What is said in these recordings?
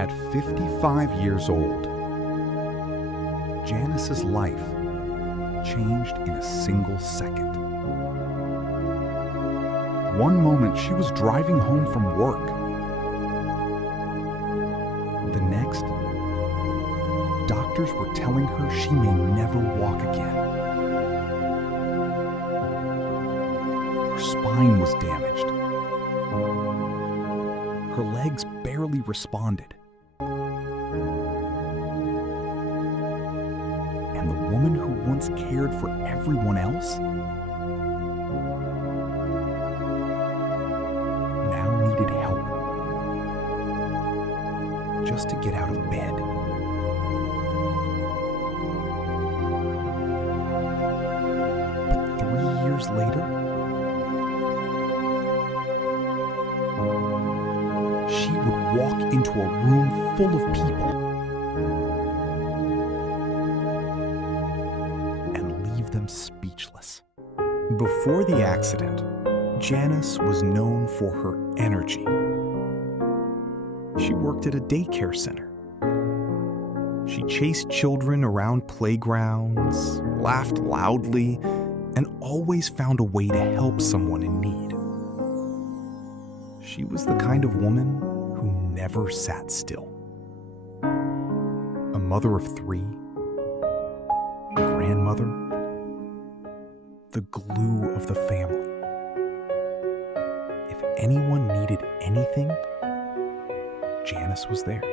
At 55 years old, Janice's life changed in a single second. One moment she was driving home from work. The next, doctors were telling her she may never walk again. Her spine was damaged. Her legs barely responded. And the woman who once cared for everyone else now needed help just to get out of bed. But 3 years later, she would walk into a room full of people them speechless. Before the accident, Janice was known for her energy. She worked at a daycare center. She chased children around playgrounds, laughed loudly, and always found a way to help someone in need. She was the kind of woman who never sat still. A mother of 3, a grandmother, the glue of the family. If anyone needed anything, Janice was there.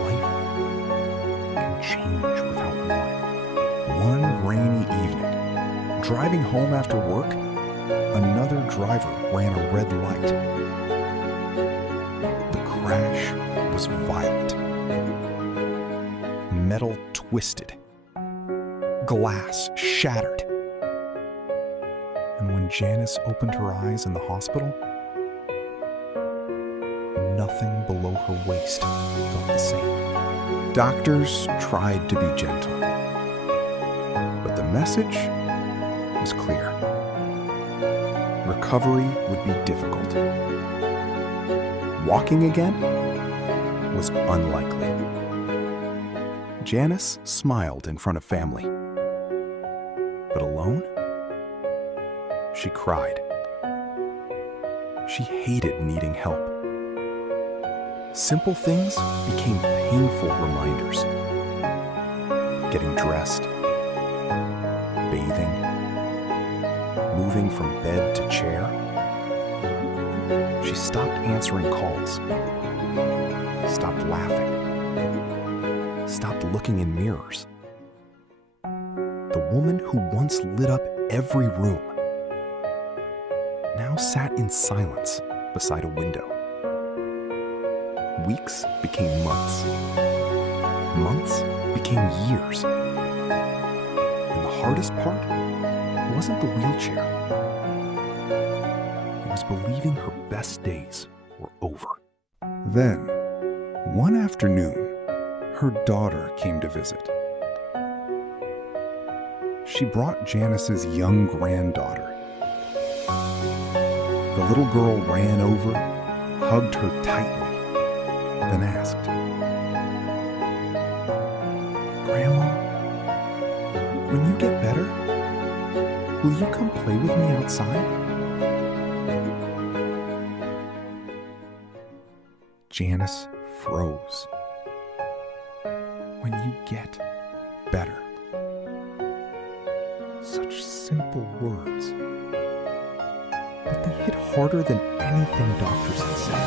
Life can change without warning. One rainy evening, driving home after work, another driver ran a red light. The crash was violent. Metal twisted. Glass shattered. And when Janice opened her eyes in the hospital, nothing below her waist felt the same. Doctors tried to be gentle, but the message was clear. Recovery would be difficult. Walking again was unlikely. Janice smiled in front of family. But alone, she cried. She hated needing help. Simple things became painful reminders. Getting dressed, bathing, moving from bed to chair. She stopped answering calls, stopped laughing, stopped looking in mirrors. The woman who once lit up every room now sat in silence beside a window. Weeks became months. Months became years. And the hardest part wasn't the wheelchair. It was believing her best days were over. Then, one afternoon, her daughter came to visit. She brought Janice's young granddaughter. The little girl ran over, hugged her tightly, then asked, "Grandma, when you get better, will you come play with me outside?" Janice froze. When you get better. Such simple words. But they hit harder than anything doctors had said.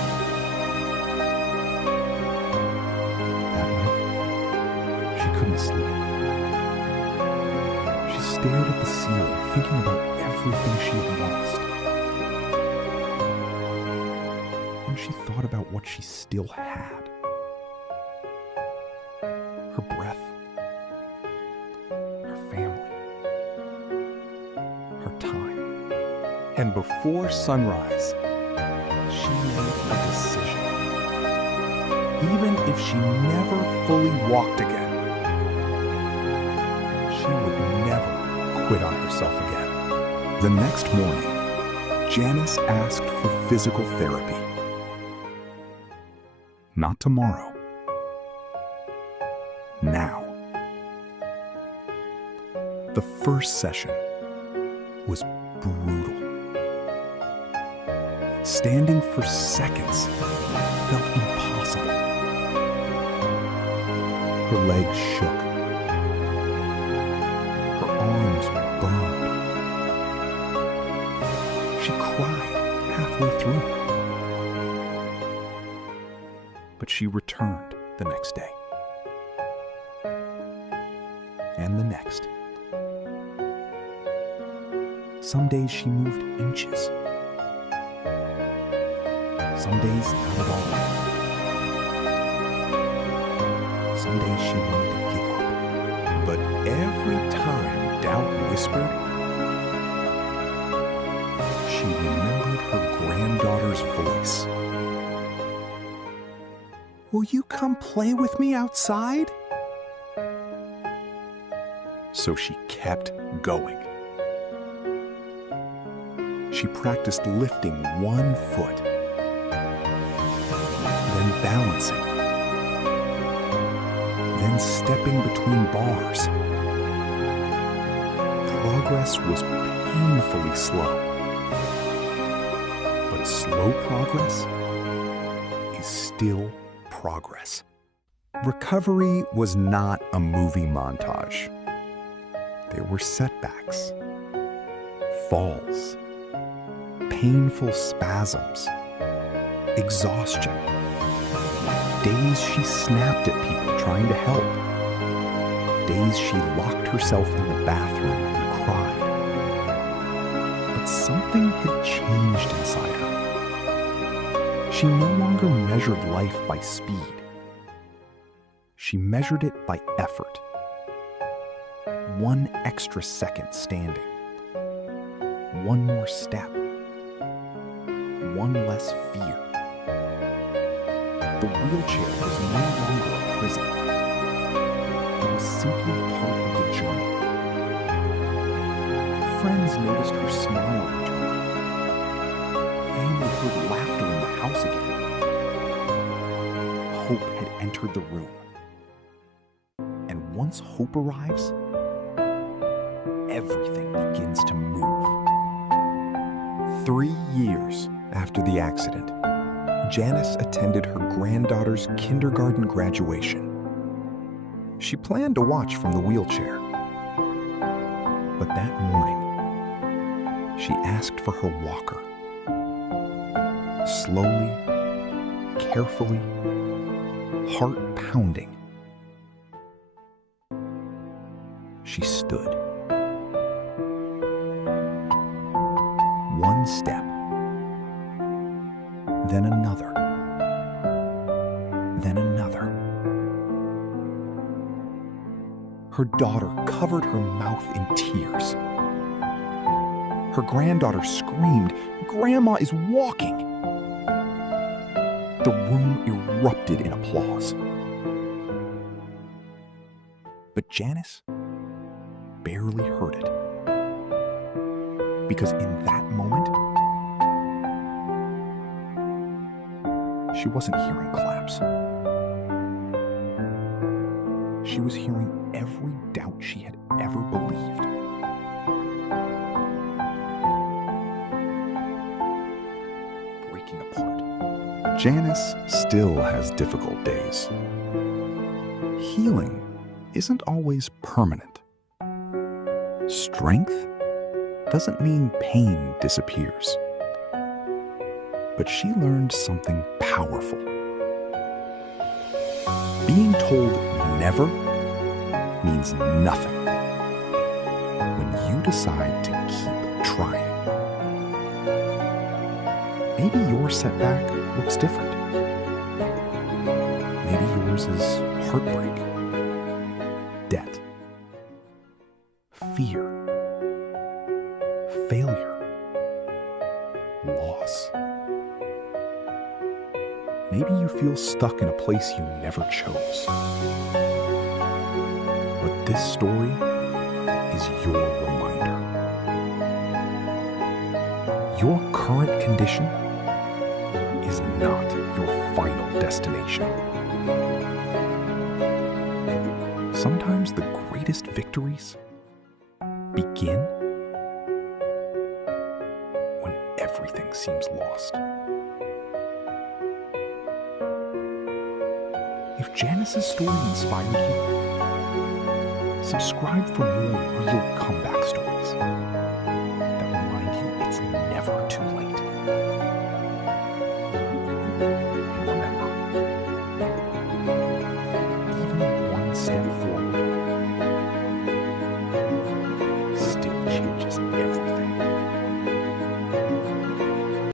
That night, she couldn't sleep. She stared at the ceiling, thinking about everything she had lost. And she thought about what she still had. Her breath. Her family. Her time. And before sunrise, she made a decision. Even if she never fully walked again, she would never quit on herself again. The next morning, Janice asked for physical therapy. Not tomorrow. Now. The first session was brutal. Standing for seconds felt impossible. Her legs shook. Her arms burned. She cried halfway through. But she returned the next day. And the next. Some days she moved inches. Some days not at all. Some days she wanted to give up. But every time doubt whispered, she remembered her granddaughter's voice. "Will you come play with me outside?" So she kept going. She practiced lifting one foot, then balancing, then stepping between bars. Progress was painfully slow. But slow progress is still progress. Recovery was not a movie montage. There were setbacks, falls, painful spasms, exhaustion, days she snapped at people trying to help, days she locked herself in the bathroom and cried. But something had changed inside her. She no longer measured life by speed. She measured it by effort. One extra second standing. One more step. One less fear. The wheelchair was no longer a prison. It was simply part of the journey. Friends noticed her smile returning. Family heard laughter in the house again. Hope had entered the room. And once hope arrives, everything begins to move. 3 years after the accident, Janice attended her granddaughter's kindergarten graduation. She planned to watch from the wheelchair. But that morning, she asked for her walker. Slowly, carefully, heart pounding, she stood. One step, then another, then another. Her daughter covered her mouth in tears. Her granddaughter screamed, "Grandma is walking!" The room erupted in applause. But Janice barely heard it. Because in that moment, she wasn't hearing claps. She was hearing every doubt she had ever believed. Breaking apart. Janice still has difficult days. Healing isn't always permanent. Strength doesn't mean pain disappears. But she learned something powerful. Being told never means nothing when you decide to keep trying. Maybe your setback looks different. Maybe yours is heartbreak, debt, fear, failure, loss. Maybe you feel stuck in a place you never chose. But this story is your reminder. Your current condition is not your final destination. Sometimes the greatest victories begin when everything seems lost. If Janice's story inspired you, subscribe for more real comeback stories.